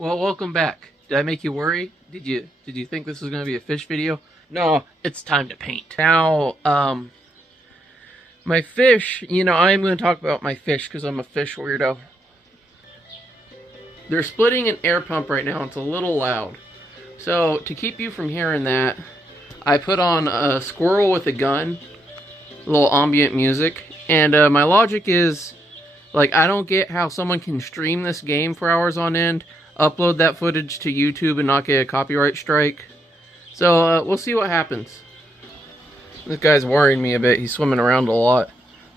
Well, welcome back. Did I make you worry? Did you think this was going to be a fish video? No, it's time to paint. Now, my fish, I'm going to talk about my fish because I'm a fish weirdo. They're splitting an air pump right now. It's a little loud. So, to keep you from hearing that, I put on a squirrel with a gun, a little ambient music, and my logic is, like, I don't get how someone can stream this game for hours on end, upload that footage to YouTube and not get a copyright strike. So, we'll see what happens. This guy's worrying me a bit. He's swimming around a lot.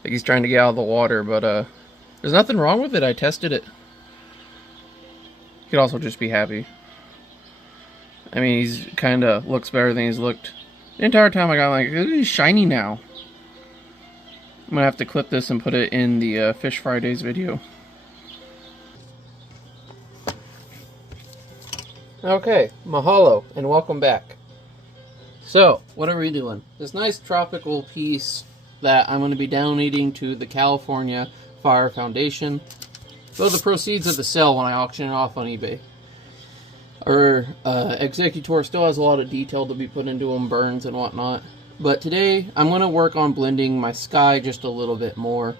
Like he's trying to get out of the water, but, there's nothing wrong with it. I tested it. He could also just be happy. I mean, he's kind of looks better than he's looked. The entire time I got like, he's shiny now. I'm going to have to clip this and put it in the Fish Fridays video. Okay, mahalo, and welcome back. So, what are we doing? This nice tropical piece that I'm going to be donating to the California Fire Foundation. So the proceeds of the sale when I auction it off on eBay. Our executor still has a lot of detail to be put into them, burns and whatnot. But today, I'm going to work on blending my sky just a little bit more.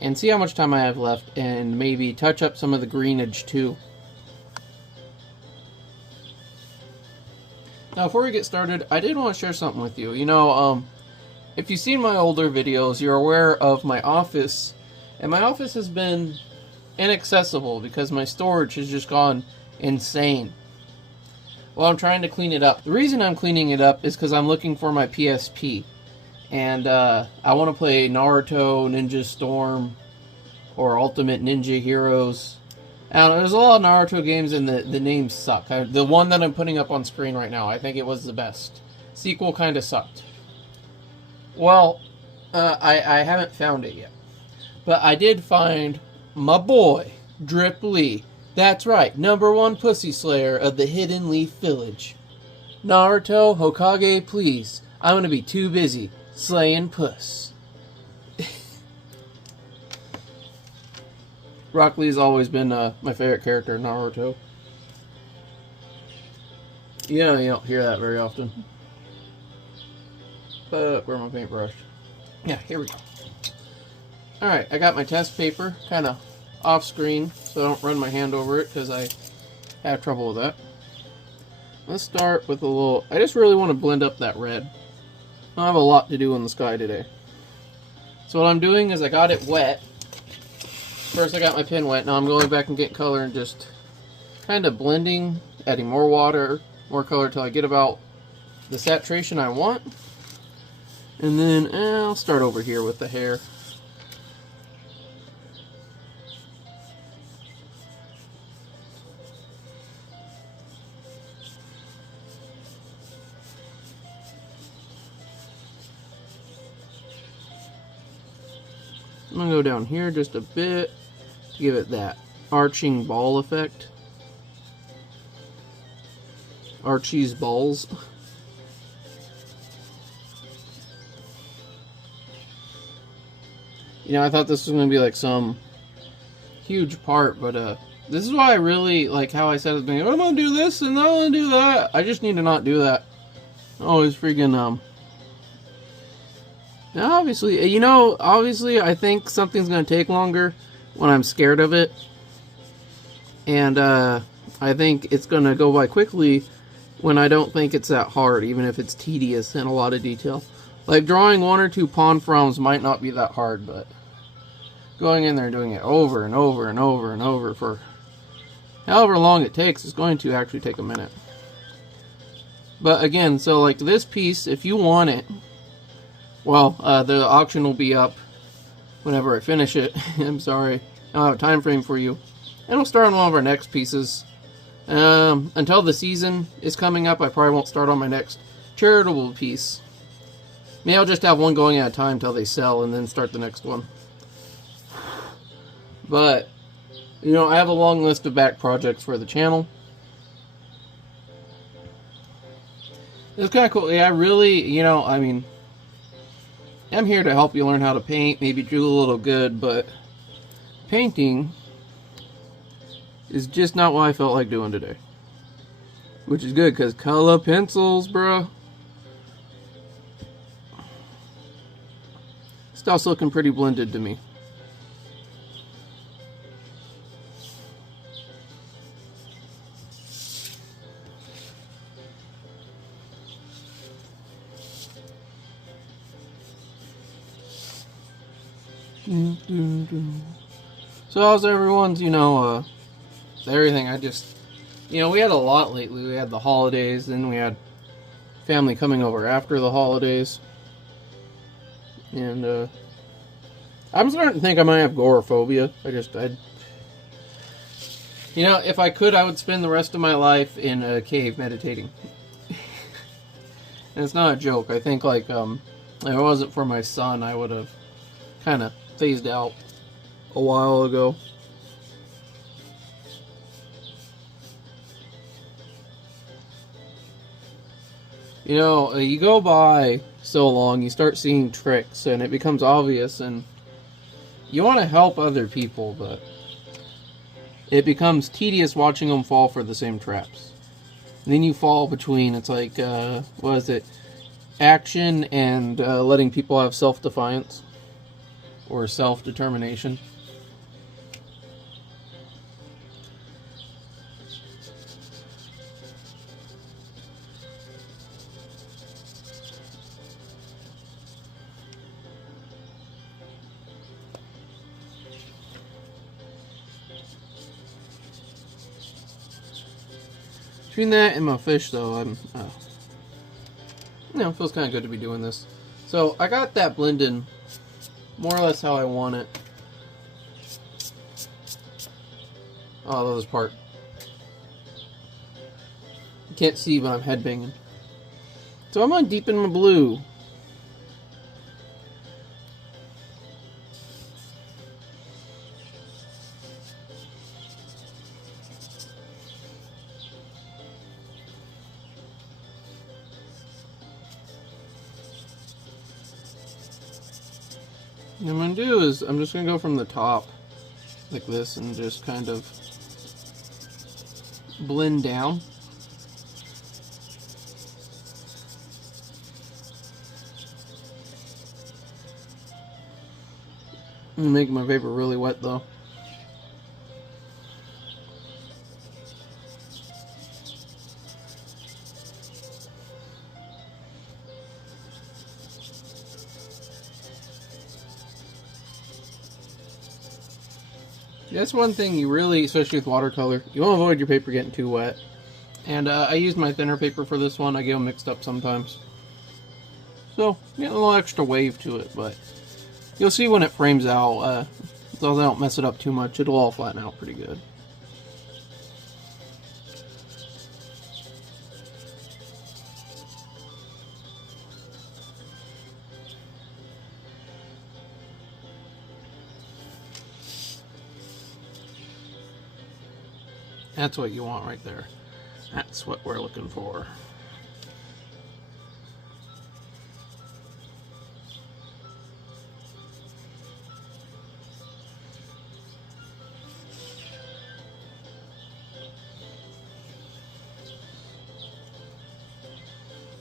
And see how much time I have left, and maybe touch up some of the greenage too. Now, before we get started, I did want to share something with you. If you've seen my older videos, you're aware of my office. And my office has been inaccessible because my storage has just gone insane. Well, I'm trying to clean it up. The reason I'm cleaning it up is because I'm looking for my PSP. And I want to play Naruto, Ninja Storm, or Ultimate Ninja Heroes. I don't know, there's a lot of Naruto games and the names suck. The one that I'm putting up on screen right now, I think it was the best. Sequel kind of sucked. Well, I haven't found it yet. But I did find my boy, Drip Lee. That's right, #1 pussy slayer of the Hidden Leaf Village. Naruto, Hokage, please. I'm gonna be too busy slaying puss. Rock Lee's always been my favorite character in Naruto. Yeah, you don't hear that very often. But where's my paintbrush? Yeah, here we go. Alright, I got my test paper, kind of off screen, so I don't run my hand over it, because I have trouble with that. Let's start with a little... I just really want to blend up that red. I have a lot to do in the sky today. So what I'm doing is I got it wet. First I got my pen wet, now I'm going back and getting color and just kind of blending, adding more water, more color till I get about the saturation I want. And then I'll start over here with the hair. I'm going to go down here just a bit to give it that arching ball effect. Archie's balls. I thought this was going to be like some huge part, but this is why I really like how I said at the beginning, I'm going to do this and I'm going to do that. I just need to not do that. Always freaking Now, obviously, I think something's going to take longer when I'm scared of it. And, I think it's going to go by quickly when I don't think it's that hard, even if it's tedious and a lot of detail. Like, drawing 1 or 2 pawn froms might not be that hard, but going in there and doing it over and over and over and over for however long it takes is going to actually take a minute. But, again, so, like, this piece, if you want it... Well, the auction will be up whenever I finish it. I'm sorry. I don't have a time frame for you. And we'll start on one of our next pieces. Until the season is coming up, I probably won't start on my next charitable piece. Maybe I'll just have one going at a time until they sell and then start the next one. But, I have a long list of back projects for the channel. It's kind of cool. Yeah, I really, I'm here to help you learn how to paint, maybe do a little good, but painting is just not what I felt like doing today. Which is good, because color pencils, bro. Stuff's looking pretty blended to me. So how's everyone's, everything? We had a lot lately. We had the holidays, then we had family coming over after the holidays. And, I'm starting to think I might have agoraphobia. If I could, I would spend the rest of my life in a cave meditating. And it's not a joke. I think, if it wasn't for my son, I would have kind of phased out a while ago. You go by so long, you start seeing tricks, and it becomes obvious, and you want to help other people, but it becomes tedious watching them fall for the same traps. And then you fall between, it's like, action and letting people have self-defiance. Or self-determination. Between that and my fish, though, it feels kind of good to be doing this. So, I got that blended more or less how I want it. Oh, this part. You can't see, but I'm headbanging. So I'm gonna deepen my blue. What I'm going to do is, I'm just going to go from the top, like this, and just kind of blend down. I'm making my paper really wet, though. That's one thing you really, especially with watercolor, you want to avoid your paper getting too wet. And I used my thinner paper for this one. I get them mixed up sometimes. So, getting a little extra wave to it, but you'll see when it frames out, as long as I don't mess it up too much, it'll all flatten out pretty good. That's what you want right there. That's what we're looking for.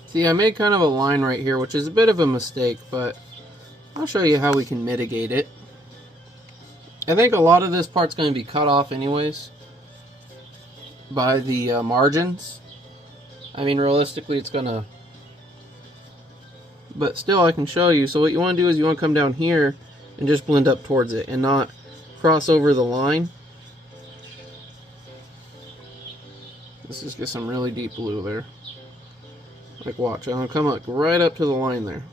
See, I made kind of a line right here, which is a bit of a mistake, but I'll show you how we can mitigate it. I think a lot of this part's going to be cut off anyways by the margins. I mean, realistically, it's going to... But still, I can show you. So what you want to do is you want to come down here and just blend up towards it and not cross over the line. Let's just get some really deep blue there. Like, watch. I'm going to come like right up to the line there.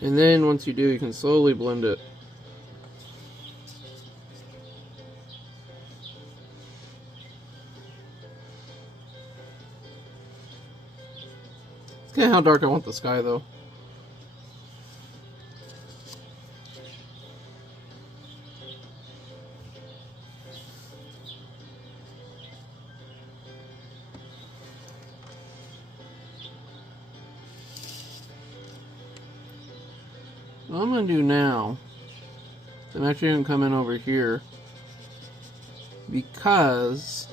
And then once you do, you can slowly blend it. It's kind of how dark I want the sky, though. What I'm going to do now I'm actually going to come in over here because,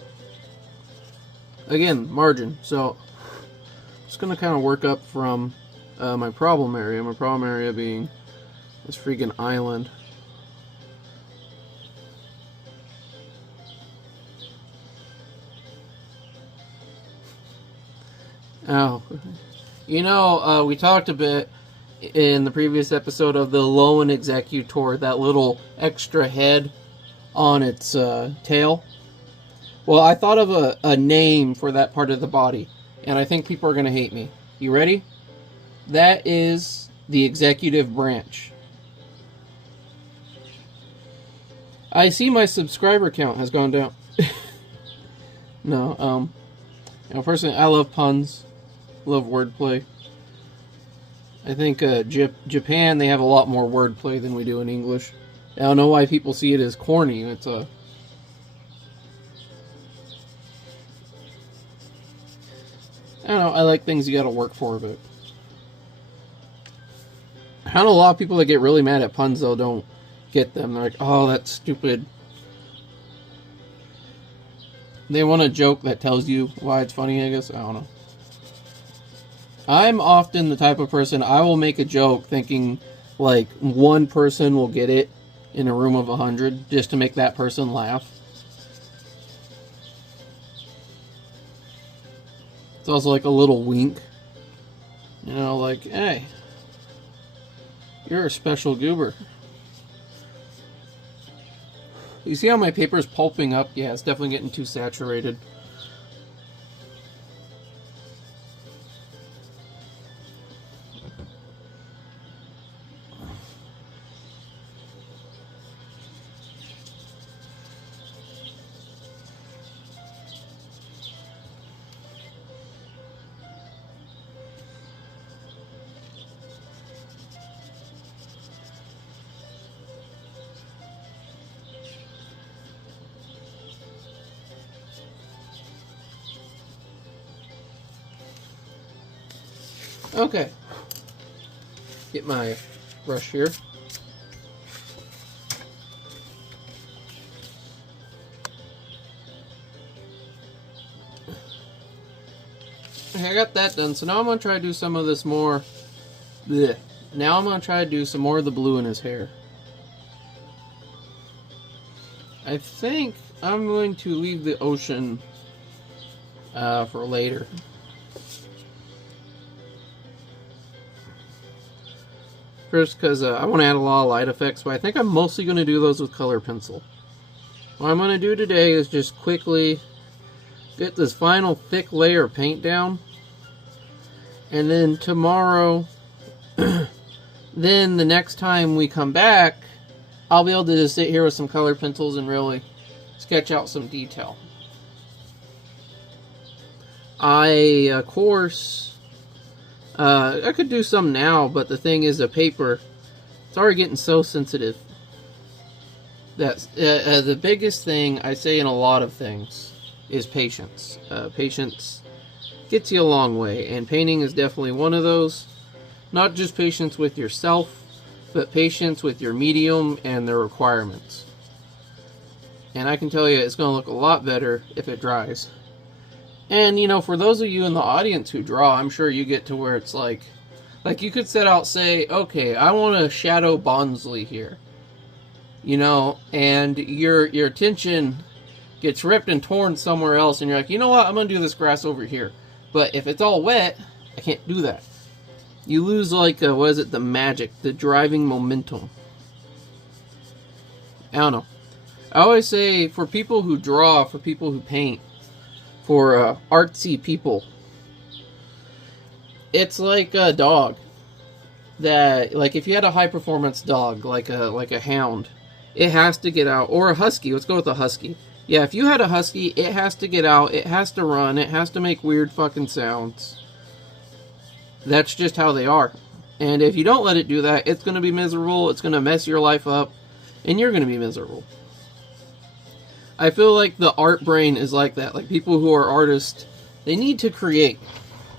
again, margin. So I'm just going to kind of work up from my problem area. My problem area being this freaking island. Oh, you know, we talked a bit in the previous episode of the Lowen Executor, that little extra head on its tail. Well, I thought of a name for that part of the body, and I think people are going to hate me. You ready? That is the executive branch. I see my subscriber count has gone down. No, you know, personally, I love puns. Love wordplay. I think Japan, they have a lot more wordplay than we do in English. I don't know why people see it as corny. It's I don't know, I like things you gotta work for, but I know a lot of people that get really mad at puns, though, don't get them. They're like, oh, that's stupid. They want a joke that tells you why it's funny, I guess. I don't know. I'm often the type of person, I will make a joke thinking like one person will get it in a room of 100 just to make that person laugh. It's also like a little wink. You know, like, hey, you're a special goober. You see how my paper is pulping up? Yeah, it's definitely getting too saturated. Okay. Get my brush here. Okay, I got that done. So now I'm going to try to do some of this more. Blech. Now I'm going to try to do some more of the blue in his hair. I think I'm going to leave the ocean for later. First, because I want to add a lot of light effects, but I think I'm mostly going to do those with color pencil. What I'm going to do today is just quickly get this final thick layer of paint down. And then tomorrow, then the next time we come back, I'll be able to just sit here with some color pencils and really sketch out some detail. Of course, I could do some now, but the thing is, the paper, it's already getting so sensitive. That's the biggest thing I say in a lot of things is patience. Patience gets you a long way, and painting is definitely one of those. Not just patience with yourself, but patience with your medium and the requirements. And I can tell you, it's going to look a lot better if it dries. And, you know, for those of you in the audience who draw, I'm sure you get to where it's like you could set out, say, okay, I want to shadow Bonsley here. You know, and your attention gets ripped and torn somewhere else, and you're like, you know what, I'm going to do this grass over here. But if it's all wet, I can't do that. You lose, like, what is it, the magic, the driving momentum. I don't know. I always say, for people who draw, for people who paint, for artsy people, it's like a dog that, like, if you had a high performance dog, like a hound, it has to get out, or a husky. Let's go with a husky. Yeah, if you had a husky, it has to get out, it has to run, it has to make weird fucking sounds. That's just how they are. And if you don't let it do that, it's going to be miserable, it's going to mess your life up, and you're going to be miserable. I feel like the art brain is like that. Like, people who are artists, they need to create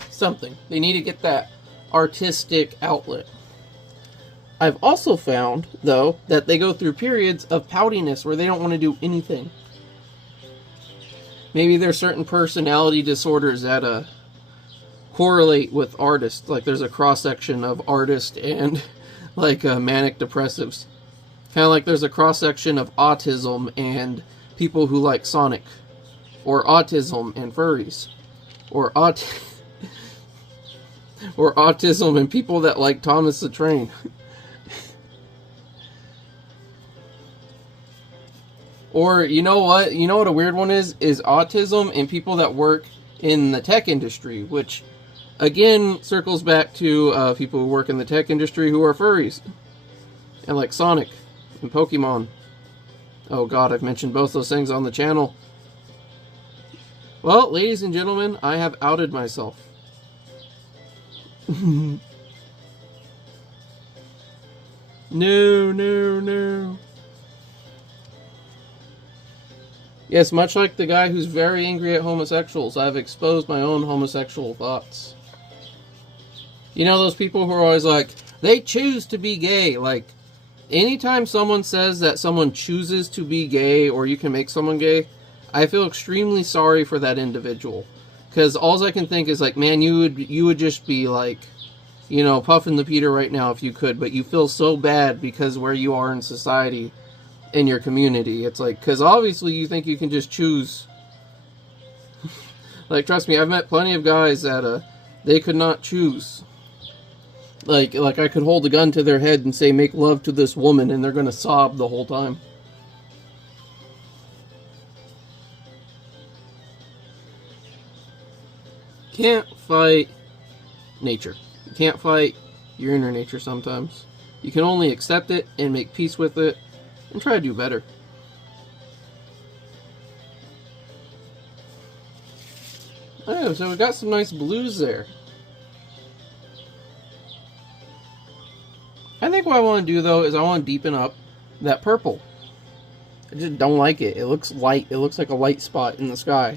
something. They need to get that artistic outlet. I've also found, though, that they go through periods of poutiness where they don't want to do anything. Maybe there's certain personality disorders that correlate with artists. Like there's a cross-section of artists and like manic depressives. Kind of like there's a cross-section of autism and people who like Sonic. Or autism and furries. Or or autism and people that like Thomas the Train. Or, you know what? You know what a weird one is? Is autism and people that work in the tech industry. Which, again, circles back to people who work in the tech industry who are furries. And like Sonic and Pokemon. Oh god, I've mentioned both those things on the channel. Well, ladies and gentlemen, I have outed myself. No. Yes, much like the guy who's very angry at homosexuals, I've exposed my own homosexual thoughts. You know those people who are always like, they choose to be gay. Like, anytime someone says that someone chooses to be gay or you can make someone gay, I feel extremely sorry for that individual. Because all I can think is like, man, you would just be like, you know, puffing the Peter right now if you could, but you feel so bad because where you are in society, in your community. It's like, because obviously you think you can just choose. Like, trust me, I've met plenty of guys that they could not choose. Like I could hold a gun to their head and say, make love to this woman, and they're going to sob the whole time. Can't fight nature. You can't fight your inner nature sometimes. You can only accept it and make peace with it and try to do better. Oh, so we got some nice blues there. I think what I want to do, though, is I want to deepen up that purple. I just don't like it. It looks light. It looks like a light spot in the sky.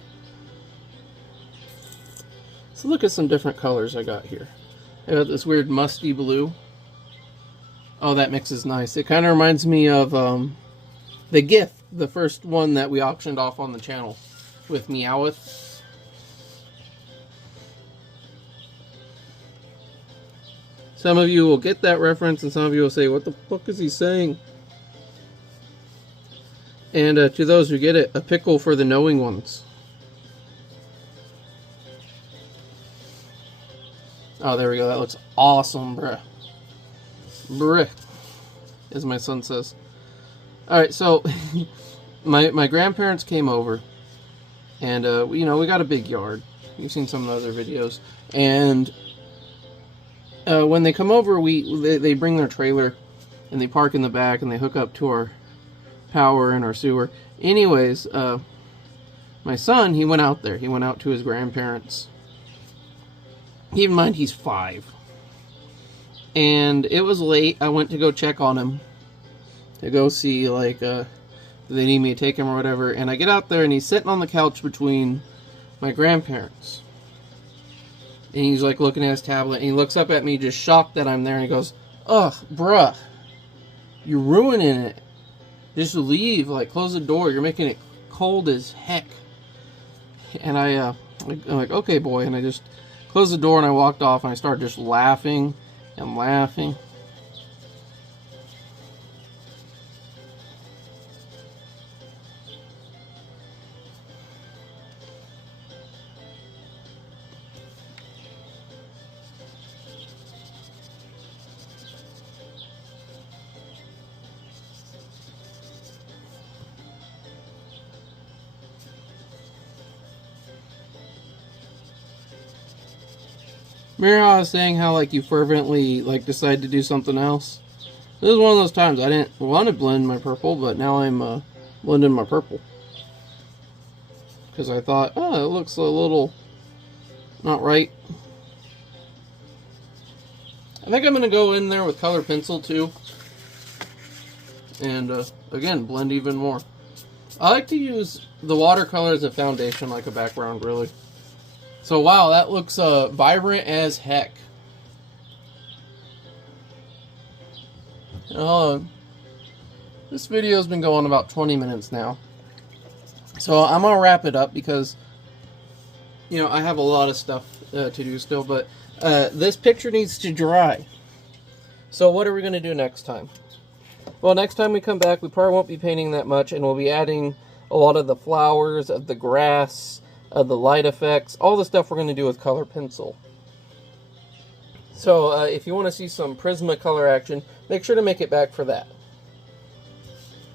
So look at some different colors I got here. I got this weird musty blue. Oh, that mix is nice. It kind of reminds me of the GIF, the first one that we auctioned off on the channel with Meowth. Some of you will get that reference, and some of you will say, what the fuck is he saying? And to those who get it, a pickle for the knowing ones. Oh, there we go. That looks awesome, bruh. Bruh, as my son says. Alright, so my grandparents came over, and you know, we got a big yard. You've seen some of the other videos. And when they come over, they bring their trailer, and they park in the back, and they hook up to our power and our sewer. Anyways, my son, he went out there. He went out to his grandparents. Keep in mind, he's 5. And it was late. I went to go check on him. To go see, like, do they need me to take him or whatever. And I get out there, and he's sitting on the couch between my grandparents. And he's, like, looking at his tablet. And he looks up at me, just shocked that I'm there. And he goes, ugh, bruh. You're ruining it. Just leave. Like, close the door. You're making it cold as heck. And I'm like, okay, boy. And I just closed the door, and I walked off, and I started just laughing and laughing. Remember how I was saying how, like, you fervently, like, decide to do something else? This is one of those times I didn't want to blend my purple, but now I'm blending my purple. Because I thought, oh, it looks a little not right. I think I'm going to go in there with color pencil, too. And, again, blend even more. I like to use the watercolor as a foundation, like a background, really. So, wow, that looks vibrant as heck. This video's been going about 20 minutes now. So I'm going to wrap it up because, I have a lot of stuff to do still. But this picture needs to dry. So what are we going to do next time? Well, next time we come back, we probably won't be painting that much. And we'll be adding a lot of the flowers, of the grass, of the light effects. All the stuff we're going to do with color pencil. So if you want to see some Prismacolor action, make sure to make it back for that.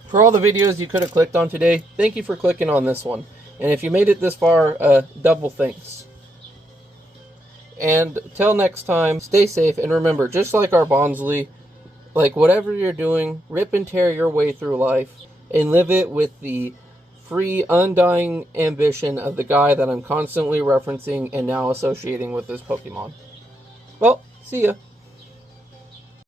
For all the videos you could have clicked on today, thank you for clicking on this one. And if you made it this far, double thanks. And till next time, stay safe, and remember, just like our Bonsley, like whatever you're doing, rip and tear your way through life, and live it with the free, undying ambition of the guy that I'm constantly referencing and now associating with this Pokemon. Well, see ya.